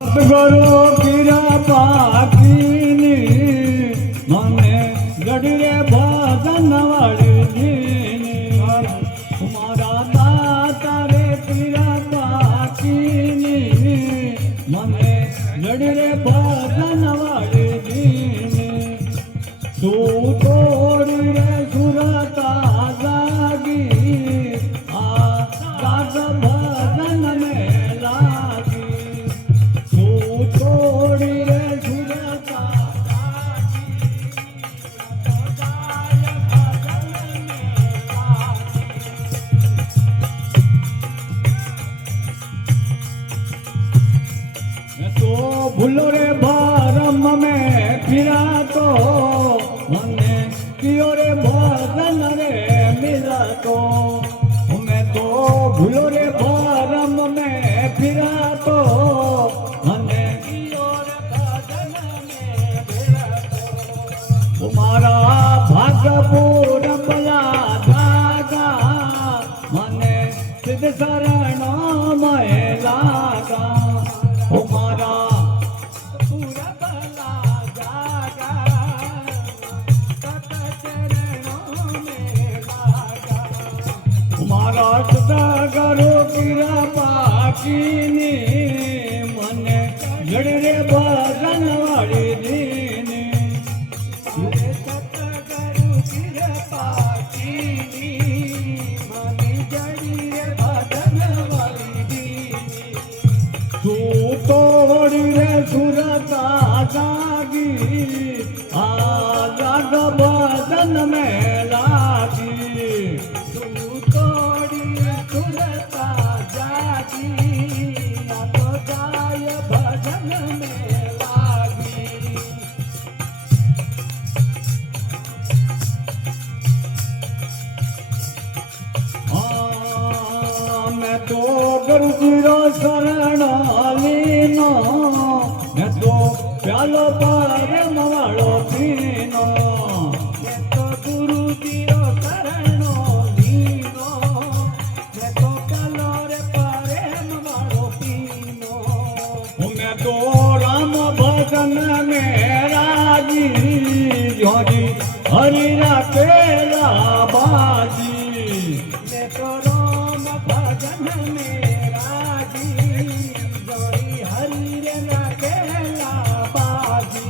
સદગુરુ કીરા પાકીની મને ગઢરે ભજન વાળી મારા દાતા રે કીરા પાકીની મને ગઢરે ભજન વાળી તું તોડી રે સુરતા જાગી આ ગાગ ભજન મે લાગી તોડી રે સુરતા તો ભૂલો રે ભરમ મેં ફિરા તો મને કિયો રે ભજન રે મિલા તો મેં તો ભૂલો રે ભરમ મેં ફિરા તો મને કિયો રે ભજન મે મિલા તો મારા ભાગપુર બલા જાગા મને સિદ્ધ શરણ મય લાગા મારા પૂરા બલા જાગા સત ચરણો મે લાગા મારા સદગુરુ કીરા પાકીની મને જડરે ભજન વાળી દીની સદગુરુ કીરા પાકીની મને જડરે ભજન વાળી દીની તું તોડી રે સુરતા જાગી આ જાગ ભજન મે લાગી તું તોડી રે સુરતા જાગી આ તો જાય ભજન મે લાગી मैं तो गुरुजी रो शरण लीनो मैं तो प्यालो परम वालो पीनो मैं तो गुरुजी रो शरण लीनो मैं तो प्यालो रे परम वालो पीनो मैं तो राम भजन में राजी जोजी हरि राखेला बाजी मैं तो राम भजन में राजी जोड़ी हरि रे राखेला बाजी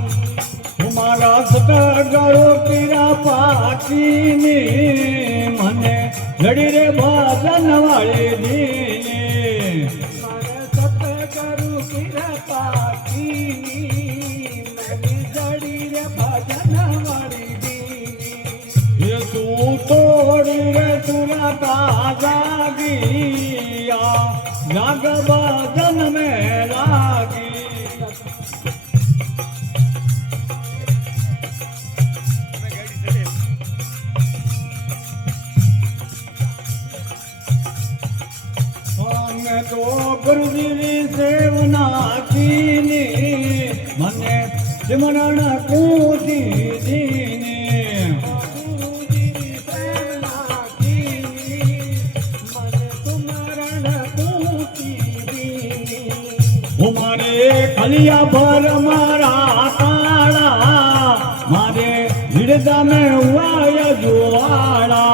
तुम्हारा सदगुरु कीरा पाकीनी મને જડી રે ભજન વાળી દીની મારા સદગુરુ કીરા પાકીની મને જડી રે ભજન વાળી દીની એ તું તોડી રે સુરતા જાગી આ જાગ ભજન મે લાગી मैं तो गुरुजी सेवना कीनी મને सिमरण कूदी दीनी गुरुजी सेवना कीनी મને सुमरण कूदी दीनी मारे खलिया भर मारा काला मारे हृदय में हुआ जुआड़ा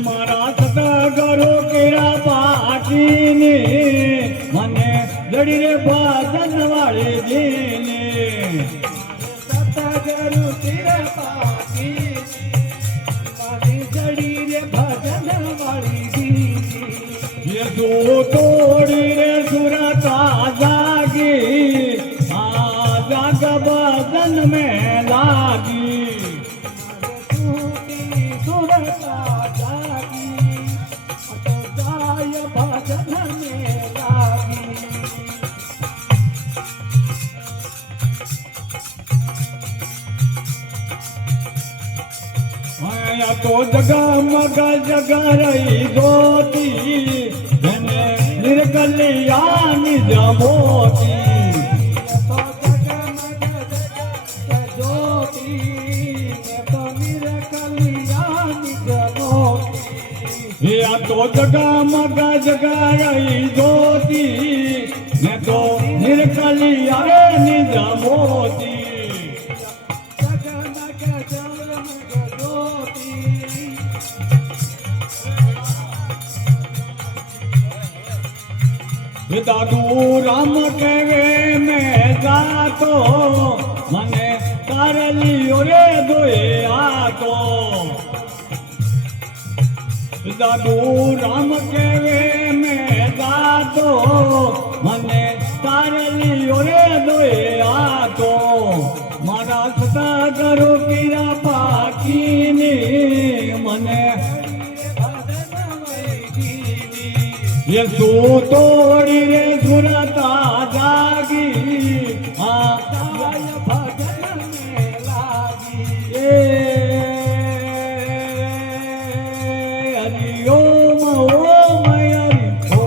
મારા સદગુરુ કીરા પાકીની મને જડી રે ભજન વાળી દીની સદગુરુ કીરા પાકીની મને જડી રે ભજન વાળી દીની એ તું તોડી રે સુરતા જાગી આ જાગ ભજન મે લાગી સુરતા तो जगमग जग रही ज्योति जने निर्कल्या निज मोती तो जगमग जग ज्योति तो निर्कल ત્યાં તો જગમગ જગાઈ જ્યોતિ ને તો નિરખલી આવે નિજ મોતી જગમગ જગમગ જ્યોતિ દાદુ રામ કહેવે મેં જાતો મને તારલીઓ રે દોએ આતો દાદુ રામ કહેવે મેં જાતો મને તારલીઓ રે દોએ આતો મારા સતા કરો પીરા પાકીની મને યસુ તોડી રે સુરત